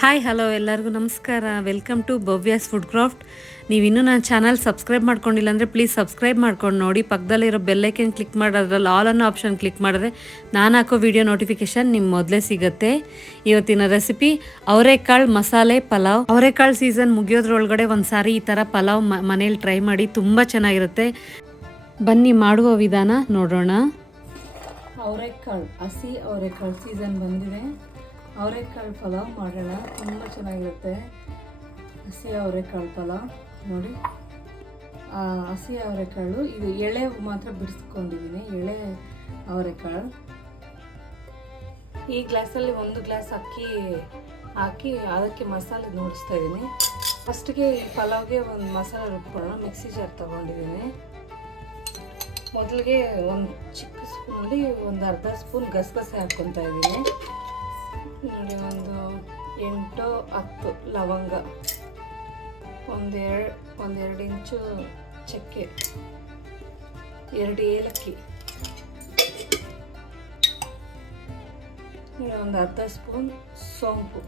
Hi hello ಎಲ್ಲರಿಗೂ ನಮಸ್ಕಾರ. Welcome to Bhavya's food craft. ನೀವಿನ್ನೂ ನನ್ನ ಚಾನಲ್ ಸಬ್ಸ್ಕ್ರೈಬ್ ಮಾಡ್ಕೊಂಡಿಲ್ಲ ಅಂದರೆ ಪ್ಲೀಸ್ ಸಬ್ಸ್ಕ್ರೈಬ್ ಮಾಡ್ಕೊಂಡು ನೋಡಿ. ಪಕ್ಕದಲ್ಲಿರೋ ಬೆಲ್ಲೈಕನ್ ಕ್ಲಿಕ್ ಮಾಡೋದ್ರಲ್ಲಿ ಆಲ್ ಅನ್ನೋ ಆಪ್ಷನ್ ಕ್ಲಿಕ್ ಮಾಡಿದ್ರೆ ನಾನು ಹಾಕೋ ವಿಡಿಯೋ ನೋಟಿಫಿಕೇಷನ್ ನಿಮ್ಮ ಮೊದಲೇ ಸಿಗುತ್ತೆ. ಇವತ್ತಿನ ರೆಸಿಪಿ ಅವರೆಕಾಳು ಮಸಾಲೆ ಪಲಾವ್. ಅವರೆಕಾಳು ಸೀಸನ್ ಮುಗಿಯೋದ್ರೊಳಗಡೆ ಒಂದು ಸಾರಿ ಈ ಥರ ಪಲಾವ್ ಮನೇಲಿ ಟ್ರೈ ಮಾಡಿ, ತುಂಬ ಚೆನ್ನಾಗಿರುತ್ತೆ. ಬನ್ನಿ ಮಾಡುವ ವಿಧಾನ ನೋಡೋಣ. ಅವರೆಕಾಳು, ಹಸಿ ಅವರೆಕಾಳು ಸೀಸನ್ ಬಂದಿದೆ. ಅವರೆಕಾಳು ಪಲಾವ್ ಮಾಡೋಣ, ತುಂಬ ಚೆನ್ನಾಗಿರುತ್ತೆ. ಹಸಿ ಅವರೆಕಾಳು ಪಲಾವ್ ನೋಡಿ. ಹಸಿ ಅವರೆಕಾಳು ಇದು ಎಳೆ ಮಾತ್ರ ಬಿಡಿಸ್ಕೊಂಡಿದ್ದೀನಿ, ಎಳೆ ಅವರೆಕಾಳು. ಈ ಗ್ಲಾಸಲ್ಲಿ 1 ಗ್ಲಾಸ್ ಅಕ್ಕಿ ಹಾಕಿ ಅದಕ್ಕೆ ಮಸಾಲೆ ನೋಡಿಸ್ತಾ ಇದ್ದೀನಿ. ಫಸ್ಟ್ಗೆ ಈ ಪಲಾವ್ಗೆ ಒಂದು ಮಸಾಲೆ ರುಬ್ಕೊಳ್ಳೋಣ. ಮಿಕ್ಸಿ ಜಾರ್ ತೊಗೊಂಡಿದ್ದೀನಿ. ಮೊದಲಿಗೆ ಒಂದು ಚಿಕ್ಕ ಸ್ಪೂನಲ್ಲಿ ಒಂದು ಅರ್ಧ ಸ್ಪೂನ್ ಗಸಗಸೆ ಹಾಕ್ಕೊತಾ ಇದ್ದೀನಿ ನೋಡಿ. ಒಂದು 8-10 ಲವಂಗ, ಒಂದೆರಡು ಇಂಚು ಚಕ್ಕೆ, 2 ಏಲಕ್ಕಿ, ಒಂದು ಅರ್ಧ ಸ್ಪೂನ್ ಸೋಂಪು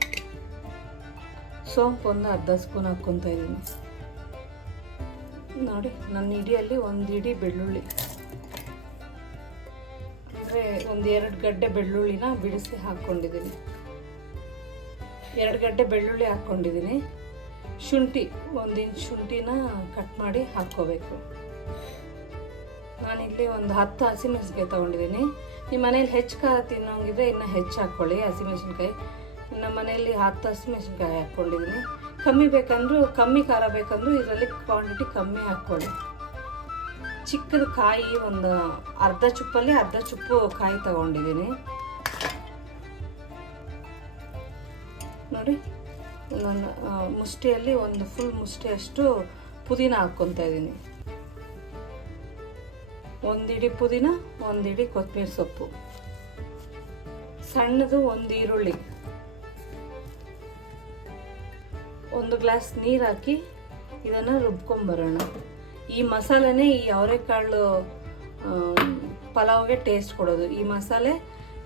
ಒಂದು ಅರ್ಧ ಸ್ಪೂನ್ ಹಾಕ್ಕೊತಾ ಇದ್ದೀನಿ ನೋಡಿ. ನನ್ನ ಇಡಿಯಲ್ಲಿ 1 ಇಡಿ ಬೆಳ್ಳುಳ್ಳಿ, ಅಂದರೆ 1-2 ಗಡ್ಡೆ ಬೆಳ್ಳುಳ್ಳಿನ ಬಿಡಿಸಿ ಹಾಕ್ಕೊಂಡಿದ್ದೀನಿ. 2 ಗಡ್ಡೆ ಬೆಳ್ಳುಳ್ಳಿ ಹಾಕ್ಕೊಂಡಿದ್ದೀನಿ. ಶುಂಠಿ, 1 ಇಂಚ್ ಶುಂಠಿನ ಕಟ್ ಮಾಡಿ ಹಾಕ್ಕೋಬೇಕು. ನಾನಿಲ್ಲಿ ಒಂದು 10 ಹಸಿಮೆಣಸಿನ್ಕಾಯಿ ತೊಗೊಂಡಿದ್ದೀನಿ. ನಿಮ್ಮ ಮನೇಲಿ ಹೆಚ್ಚು ಖಾರ ತಿನ್ನೋಂಗಿದ್ರೆ ಇನ್ನೂ ಹೆಚ್ಚು ಹಾಕ್ಕೊಳ್ಳಿ ಹಸಿಮೆಣಸಿನ್ಕಾಯಿ. ನಮ್ಮ ಮನೆಯಲ್ಲಿ 10 ಹಸಿಮೆಣಸಿನ್ಕಾಯಿ ಹಾಕ್ಕೊಂಡಿದ್ದೀನಿ. ಕಮ್ಮಿ ಖಾರ ಬೇಕಂದ್ರೂ ಇದರಲ್ಲಿ ಕ್ವಾಂಟಿಟಿ ಕಮ್ಮಿ ಹಾಕ್ಕೊಳ್ಳಿ. ಚಿಕ್ಕದ ಕಾಯಿ, ಒಂದು ಅರ್ಧ ಚುಪ್ಪಲ್ಲಿ ಅರ್ಧ ಚುಪ್ಪು ಕಾಯಿ ತಗೊಂಡಿದ್ದೀನಿ ನೋಡಿ. ನನ್ನ ಮುಷ್ಟಿಯಲ್ಲಿ ಒಂದು ಫುಲ್ ಮುಷ್ಟಿಯಷ್ಟು ಪುದೀನ ಹಾಕ್ಕೊತಾ ಇದ್ದೀನಿ. 1 ಇಡಿ ಪುದೀನ, 1 ಇಡಿ ಕೊತ್ತಂಬರಿ ಸೊಪ್ಪು, ಸಣ್ಣದು 1 ಈರುಳ್ಳಿ, 1 ಗ್ಲಾಸ್ ನೀರು ಹಾಕಿ ಇದನ್ನು ರುಬ್ಕೊಂಬರೋಣ. ಈ ಮಸಾಲೆನೇ ಈ ಅವರೆಕಾಳು ಪಲಾವ್ಗೆ ಟೇಸ್ಟ್ ಕೊಡೋದು. ಈ ಮಸಾಲೆ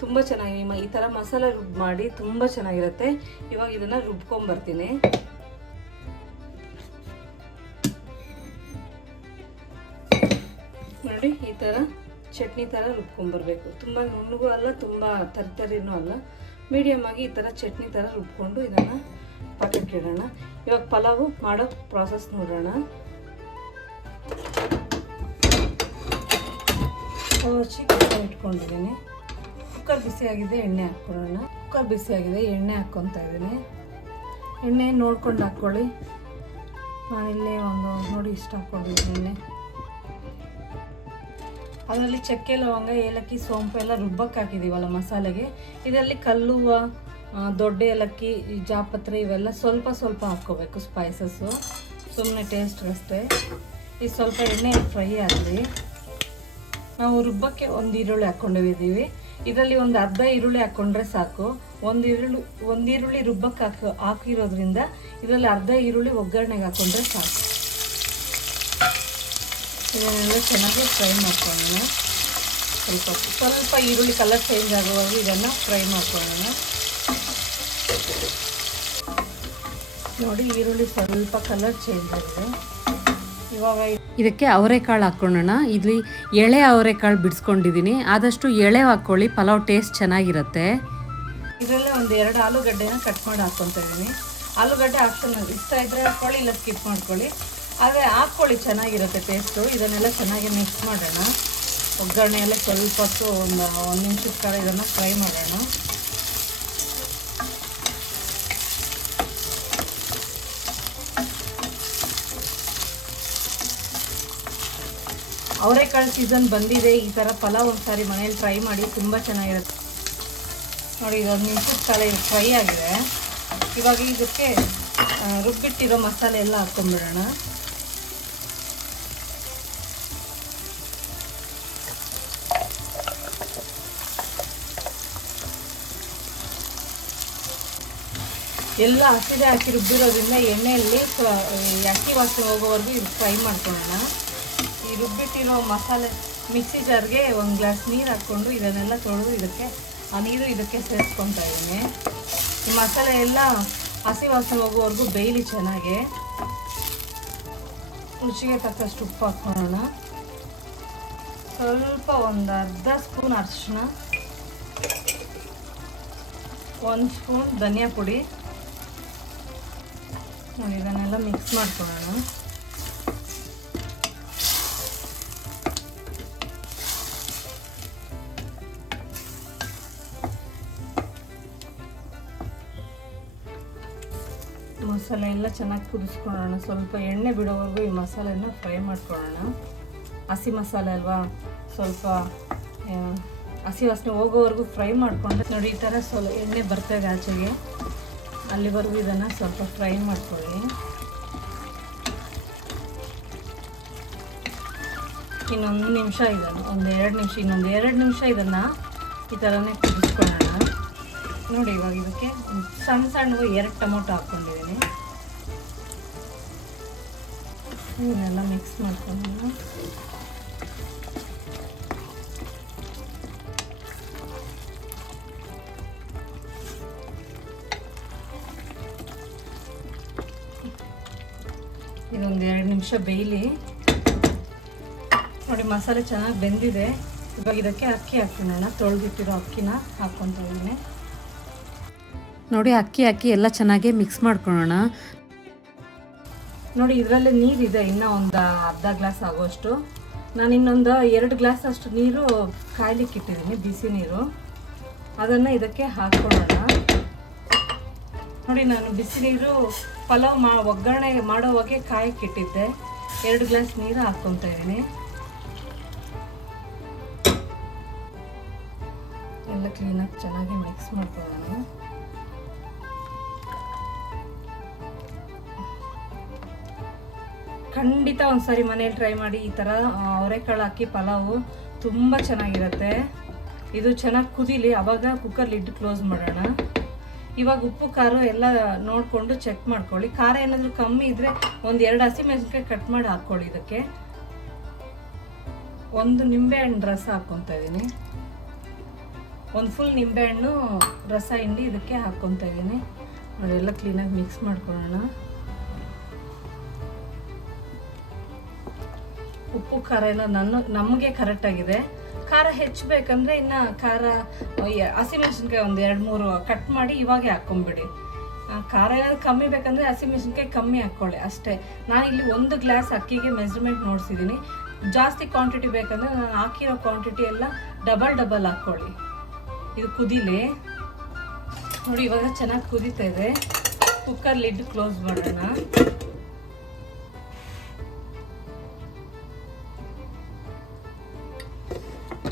ತುಂಬ ಚೆನ್ನಾಗಿ, ಈ ಥರ ಮಸಾಲೆ ರುಬ್ಬ ಮಾಡಿ ತುಂಬ ಚೆನ್ನಾಗಿರುತ್ತೆ. ಇವಾಗ ಇದನ್ನು ರುಬ್ಕೊಂಬರ್ತೀನಿ ನೋಡಿ. ಈ ಥರ ಚಟ್ನಿ ಥರ ರುಬ್ಕೊಂಬರ್ಬೇಕು. ತುಂಬ ನುಣ್ಣಗೂ ಅಲ್ಲ, ತುಂಬ ತರಿನೂ ಅಲ್ಲ, ಮೀಡಿಯಮ್ ಆಗಿ ಈ ಥರ ಚಟ್ನಿ ಥರ ರುಬ್ಕೊಂಡು ಇದನ್ನು ಪಾಕಕ್ಕೆ ಇಡೋಣ. ಇವಾಗ ಪಲಾವು ಮಾಡೋ ಪ್ರಾಸೆಸ್ ನೋಡೋಣ. ಚಿಕನ್ ಇಟ್ಕೊಂಡಿದ್ದೀನಿ. ಕುಕ್ಕರ್ ಬಿಸಿಯಾಗಿದೆ, ಎಣ್ಣೆ ಹಾಕ್ಕೊಳ್ಳೋಣ. ಕುಕ್ಕರ್ ಬಿಸಿಯಾಗಿದೆ, ಎಣ್ಣೆ ಹಾಕ್ಕೊತಾ ಇದ್ದೀನಿ. ಎಣ್ಣೆ ನೋಡ್ಕೊಂಡು ಹಾಕ್ಕೊಳ್ಳಿ. ನಾನಿಲ್ಲಿ ನೋಡಿ ಇಷ್ಟು ಹಾಕ್ಕೊಂಡಿದ್ದೀನಿ ಎಣ್ಣೆ. ಅದರಲ್ಲಿ ಚಕ್ಕೆ, ಲವಂಗ, ಏಲಕ್ಕಿ, ಸೋಂಪು ಎಲ್ಲ ರುಬ್ಬಕ್ಕೆ ಹಾಕಿದ್ದೀವಲ್ಲ ಮಸಾಲೆಗೆ. ಇದರಲ್ಲಿ ಕಲ್ಲುವ, ದೊಡ್ಡ ಏಲಕ್ಕಿ, ಜಾಪತ್ರೆ ಇವೆಲ್ಲ ಸ್ವಲ್ಪ ಹಾಕ್ಕೋಬೇಕು, ಸ್ಪೈಸಸ್ಸು, ಸುಮ್ಮನೆ ಟೇಸ್ಟ್ಗಷ್ಟೇ. ಇದು ಸ್ವಲ್ಪ ಎಣ್ಣೆ ಫ್ರೈ ಆಗಲಿ. ನಾವು ರುಬ್ಬಕ್ಕೆ 1 ಈರುಳ್ಳಿ ಹಾಕ್ಕೊಂಡಿದ್ದೀವಿ. ಇದರಲ್ಲಿ ಒಂದು ಅರ್ಧ ಈರುಳ್ಳಿ ಹಾಕ್ಕೊಂಡ್ರೆ ಸಾಕು. ಒಂದು ಈರುಳ್ಳಿ ರುಬ್ಬಕ್ಕೆ ಹಾಕಿರೋದ್ರಿಂದ ಇದರಲ್ಲಿ ಅರ್ಧ ಈರುಳ್ಳಿ ಒಗ್ಗರಣೆಗೆ ಹಾಕ್ಕೊಂಡ್ರೆ ಸಾಕು. ಇದನ್ನೆಲ್ಲ ಚೆನ್ನಾಗಿ ಫ್ರೈ ಮಾಡ್ಕೊಳ್ಳೋಣ. ಸ್ವಲ್ಪ ಈರುಳ್ಳಿ ಕಲರ್ ಚೇಂಜ್ ಆಗುವಾಗ ಇದನ್ನು ಫ್ರೈ ಮಾಡ್ಕೊಳ್ಳೋಣ ನೋಡಿ. ಈರುಳ್ಳಿ ಸ್ವಲ್ಪ ಕಲರ್ ಚೇಂಜ್ ಆಗಿದೆ. ಇವಾಗ ಇದಕ್ಕೆ ಅವರೆಕಾಳು ಹಾಕ್ಕೊಳ್ಳೋಣ. ಇಲ್ಲಿ ಎಳೆ ಅವರೆಕಾಳು ಬಿಡಿಸ್ಕೊಂಡಿದ್ದೀನಿ. ಆದಷ್ಟು ಎಳೆ ಹಾಕ್ಕೊಳ್ಳಿ, ಪಲಾವ್ ಟೇಸ್ಟ್ ಚೆನ್ನಾಗಿರುತ್ತೆ. ಇದರಲ್ಲೇ ಒಂದು 2 ಆಲೂಗಡ್ಡೆನ ಕಟ್ ಮಾಡಿ ಹಾಕ್ಕೊತಾ ಇದ್ದೀನಿ. ಆಲೂಗಡ್ಡೆ ಆಪ್ಷನಲ್, ಇಷ್ಟ ಇದ್ದರೆ ಹಾಕ್ಕೊಳ್ಳಿ, ಇಲ್ಲ ಸ್ಕಿಪ್ ಮಾಡ್ಕೊಳ್ಳಿ. ಆದರೆ ಹಾಕ್ಕೊಳ್ಳಿ, ಚೆನ್ನಾಗಿರುತ್ತೆ ಟೇಸ್ಟು. ಇದನ್ನೆಲ್ಲ ಚೆನ್ನಾಗಿ ಮಿಕ್ಸ್ ಮಾಡೋಣ. ಒಗ್ಗರಣೆ ಎಲ್ಲ ಸ್ವಲ್ಪ ಹೊತ್ತು ಒಂದು 1 ನಿಮಿಷದ ಕಾಲ ಇದನ್ನು ಫ್ರೈ ಮಾಡೋಣ. ಅವರೆಕಾಳು ಸೀಸನ್ ಬಂದಿದೆ. ಈ ಥರ ಪಲಾವ್ ಒಂದ್ಸಾರಿ ಮನೇಲಿ ಟ್ರೈ ಮಾಡಿ, ತುಂಬ ಚೆನ್ನಾಗಿರುತ್ತೆ ನೋಡಿ. ಇದು 1 ನಿಮಿಷದ ಕಾಲ ಫ್ರೈ ಆಗಿದೆ. ಇವಾಗ ಇದಕ್ಕೆ ರುಬ್ಬಿಟ್ಟಿರೋ ಮಸಾಲೆ ಎಲ್ಲ ಹಾಕ್ಕೊಂಡ್ಬಿಡೋಣ. ಎಲ್ಲ ಹಸಿದೆ ಹಾಕಿ ರುಬ್ಬಿರೋದ್ರಿಂದ ಎಣ್ಣೆಯಲ್ಲಿ ಅಕ್ಕಿ ವಾಸನೆ ಹೋಗೋವರೆಗೂ ಇದು ಫ್ರೈ ಮಾಡ್ಕೊಳ್ಳೋಣ. ಈ ರುಬ್ಬಿಟ್ಟಿರೋ ಮಸಾಲೆ ಮಿಕ್ಸಿ ಜಾರ್ಗೆ 1 ಗ್ಲಾಸ್ ನೀರು ಹಾಕ್ಕೊಂಡು ಇದನ್ನೆಲ್ಲ ತೊಳೆದು ಇದಕ್ಕೆ ಆ ನೀರು ಇದಕ್ಕೆ ಸೇರಿಸ್ಕೊತಾ ಇದ್ದೀನಿ. ಈ ಮಸಾಲೆ ಎಲ್ಲ ಹಸಿ ವಾಸನೆ ಹೋಗುವವರೆಗೂ ಬೇಯಲಿ ಚೆನ್ನಾಗಿ. ರುಚಿಗೆ ತಕ್ಕಷ್ಟು ಉಪ್ಪು ಹಾಕ್ಕೊಳ್ಳೋಣ. ಸ್ವಲ್ಪ ಒಂದು ಅರ್ಧ ಸ್ಪೂನ್ ಅರಿಶಿನ, 1 ಸ್ಪೂನ್ ಧನಿಯಾ ಪುಡಿ. ಇದನ್ನೆಲ್ಲ ಮಿಕ್ಸ್ ಮಾಡ್ಕೊಳ್ಳೋಣ. ಮಸಾಲೆ ಎಲ್ಲ ಚೆನ್ನಾಗಿ ಕುದಿಸ್ಕೊಳ್ಳೋಣ. ಸ್ವಲ್ಪ ಎಣ್ಣೆ ಬಿಡೋವರೆಗೂ ಈ ಮಸಾಲೆನ ಫ್ರೈ ಮಾಡ್ಕೊಳ್ಳೋಣ. ಹಸಿ ಮಸಾಲೆ ಅಲ್ವಾ, ಸ್ವಲ್ಪ ಹಸಿ ವಾಸನೆ ಹೋಗೋವರೆಗೂ ಫ್ರೈ ಮಾಡಿಕೊಂಡ್ರೆ ನೋಡಿ ಈ ಥರ ಸ್ವಲ್ಪ ಎಣ್ಣೆ ಬರ್ತದೆ ಆಚೆಗೆ, ಅಲ್ಲಿವರೆಗೂ ಇದನ್ನು ಸ್ವಲ್ಪ ಫ್ರೈ ಮಾಡ್ಕೊಳ್ಳಿ. ಇನ್ನೊಂದು ನಿಮಿಷ ಇದನ್ನು ಇನ್ನೊಂದು 2 ನಿಮಿಷ ಇದನ್ನು ಈ ಥರನೇ ಕುದಿಸ್ಕೊಳ್ಳೋಣ. ನೋಡಿ ಇವಾಗ ಇದಕ್ಕೆ ಸಣ್ಣ 2 ಟೊಮೊಟೊ ಹಾಕ್ಕೊಂಡಿದ್ದೀನಿ. ಇದನ್ನೆಲ್ಲ ಮಿಕ್ಸ್ ಮಾಡ್ಕೊಂಡು ಇದೊಂದು 2 ನಿಮಿಷ ಬೇಯಲಿ. ನೋಡಿ ಮಸಾಲೆ ಚೆನ್ನಾಗಿ ಬೆಂದಿದೆ. ಇವಾಗ ಇದಕ್ಕೆ ಅಕ್ಕಿ ಹಾಕ್ಕೊಳ್ಳೋಣ. ತೊಳೆದಿಟ್ಟಿರೋ ಅಕ್ಕಿನ ಹಾಕ್ಕೊತಾ ಇದ್ದೀನಿ. ನೋಡಿ ಅಕ್ಕಿ ಹಾಕಿ ಎಲ್ಲ ಚೆನ್ನಾಗಿ ಮಿಕ್ಸ್ ಮಾಡ್ಕೊಳ್ಳೋಣ. ನೋಡಿ ಇದರಲ್ಲೇ ನೀರಿದೆ, ಇನ್ನೂ ಒಂದು ಅರ್ಧ ಗ್ಲಾಸ್ ಆಗೋಷ್ಟು. ನಾನು ಇನ್ನೊಂದು 2 ಗ್ಲಾಸ್ ಅಷ್ಟು ನೀರು ಕಾಯ್ಲಿಕ್ಕೆ ಇಟ್ಟಿದ್ದೀನಿ, ಬಿಸಿ ನೀರು. ಅದನ್ನು ಇದಕ್ಕೆ ಹಾಕ್ಕೊಳ್ಳೋಣ. ನೋಡಿ ನಾನು ಬಿಸಿ ನೀರು ಪಲಾವ್ ಒಗ್ಗರಣೆ ಮಾಡೋವಾಗೆ ಕಾಯಕ್ಕೆ ಇಟ್ಟಿದ್ದೆ. 2 ಗ್ಲಾಸ್ ನೀರು ಹಾಕ್ಕೊತಾ ಇದ್ದೀನಿ. ಎಲ್ಲ ಕ್ಲೀನಾಗಿ ಚೆನ್ನಾಗಿ ಮಿಕ್ಸ್ ಮಾಡ್ಕೊಳ್ಳೋಣ. ಖಂಡಿತ ಒಂದ್ಸರಿ ಮನೇಲಿ ಟ್ರೈ ಮಾಡಿ. ಈ ಥರ ಅವರೆಕಾಳು ಹಾಕಿ ಪಲಾವು ತುಂಬ ಚೆನ್ನಾಗಿರುತ್ತೆ. ಇದು ಚೆನ್ನಾಗಿ ಕುದೀಲಿ, ಆವಾಗ ಕುಕ್ಕರ್ ಲಿಡ್ ಕ್ಲೋಸ್ ಮಾಡೋಣ. ಇವಾಗ ಉಪ್ಪು ಖಾರ ಎಲ್ಲ ನೋಡಿಕೊಂಡು ಚೆಕ್ ಮಾಡ್ಕೊಳ್ಳಿ. ಖಾರ ಏನಾದರೂ ಕಮ್ಮಿ ಇದ್ದರೆ ಒಂದು 2 ಹಸಿಮೆಣಸಿನ್ಕಾಯಿ ಕಟ್ ಮಾಡಿ ಹಾಕ್ಕೊಳ್ಳಿ. ಇದಕ್ಕೆ 1 ನಿಂಬೆಹಣ್ಣು ರಸ ಹಾಕ್ಕೊತಾ ಇದ್ದೀನಿ. 1 ಫುಲ್ ನಿಂಬೆಹಣ್ಣು ರಸ ಹಿಂಡಿ ಇದಕ್ಕೆ ಹಾಕ್ಕೊತಾ ಇದ್ದೀನಿ. ಅದೆಲ್ಲ ಕ್ಲೀನಾಗಿ ಮಿಕ್ಸ್ ಮಾಡ್ಕೊಳ್ಳೋಣ. ಉಪ್ಪು ಖಾರ ಎಲ್ಲ ನಮಗೆ ಕರೆಕ್ಟಾಗಿದೆ. ಖಾರ ಹೆಚ್ಚಬೇಕಂದ್ರೆ ಇನ್ನು ಖಾರ ಹಸಿಮೆಣಸಿನ್ಕಾಯಿ ಒಂದು 2-3 ಕಟ್ ಮಾಡಿ ಇವಾಗೆ ಹಾಕ್ಕೊಂಬಿಡಿ. ಖಾರ ಏನಾದ್ರು ಕಮ್ಮಿ ಬೇಕಂದರೆ ಹಸಿಮೆಣಸಿನ್ಕಾಯಿ ಕಮ್ಮಿ ಹಾಕ್ಕೊಳ್ಳಿ ಅಷ್ಟೇ. ನಾನಿಲ್ಲಿ 1 ಗ್ಲಾಸ್ ಅಕ್ಕಿಗೆ ಮೆಜರ್ಮೆಂಟ್ ನೋಡಿಸಿದ್ದೀನಿ. ಜಾಸ್ತಿ ಕ್ವಾಂಟಿಟಿ ಬೇಕಂದರೆ ನಾನು ಹಾಕಿರೋ ಕ್ವಾಂಟಿಟಿ ಎಲ್ಲ ಡಬಲ್ ಹಾಕ್ಕೊಳ್ಳಿ. ಇದು ಕುದೀಲಿ. ನೋಡಿ ಇವಾಗ ಚೆನ್ನಾಗಿ ಕುದೀತಾ ಇದೆ. ಕುಕ್ಕರ್ ಲಿಡ್ ಕ್ಲೋಸ್ ಮಾಡೋಣ.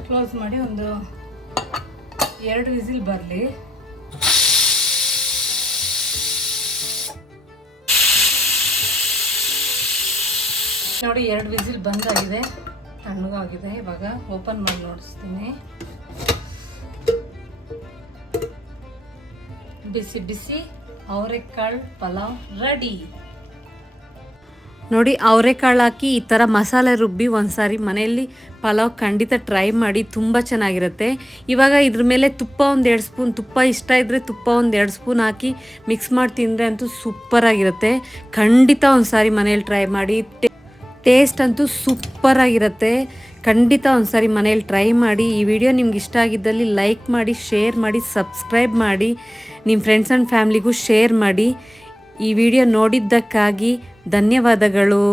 ಕ್ಲೋಸ್ ಮಾಡಿ ಒಂದು 2 ವಿಸಿಲ್ ಬರಲಿ. ನೋಡಿ 2 ವಿಸಿಲ್ ಬಂದಾಗಿದೆ, ತಣ್ಣಗಾಗಿದೆ. ಇವಾಗ ಓಪನ್ ಮಾಡಿ ನೋಡಿಸ್ತೀನಿ. ಬಿಸಿ ಬಿಸಿ ಅವರೆಕಾಳು ಪಲಾವ್ ರೆಡಿ. ನೋಡಿ ಅವರೆಕಾಳು ಹಾಕಿ ಈ ಥರ ಮಸಾಲೆ ರುಬ್ಬಿ ಒಂದ್ಸಾರಿ ಮನೆಯಲ್ಲಿ ಪಲಾವ್ ಖಂಡಿತ ಟ್ರೈ ಮಾಡಿ, ತುಂಬ ಚೆನ್ನಾಗಿರುತ್ತೆ. ಇವಾಗ ಇದ್ರ ಮೇಲೆ ತುಪ್ಪ 1-2 ಸ್ಪೂನ್, ತುಪ್ಪ ಇಷ್ಟ ಇದ್ದರೆ ತುಪ್ಪ 1-2 ಸ್ಪೂನ್ ಹಾಕಿ ಮಿಕ್ಸ್ ಮಾಡಿ ತಿಂದರೆ ಅಂತೂ ಸೂಪರಾಗಿರುತ್ತೆ. ಖಂಡಿತ ಒಂದ್ಸಾರಿ ಮನೇಲಿ ಟ್ರೈ ಮಾಡಿ. ಟೇಸ್ಟ್ ಅಂತೂ ಸೂಪರಾಗಿರುತ್ತೆ. ಖಂಡಿತ ಒಂದ್ಸಾರಿ ಮನೇಲಿ ಟ್ರೈ ಮಾಡಿ. ಈ ವಿಡಿಯೋ ನಿಮ್ಗೆ ಇಷ್ಟ ಆಗಿದ್ದಲ್ಲಿ ಲೈಕ್ ಮಾಡಿ, ಶೇರ್ ಮಾಡಿ, ಸಬ್ಸ್ಕ್ರೈಬ್ ಮಾಡಿ, ನಿಮ್ಮ ಫ್ರೆಂಡ್ಸ್ ಆ್ಯಂಡ್ ಫ್ಯಾಮ್ಲಿಗೂ ಶೇರ್ ಮಾಡಿ. ಈ ವಿಡಿಯೋ ನೋಡಿದ್ದಕ್ಕಾಗಿ ಧನ್ಯವಾದಗಳು.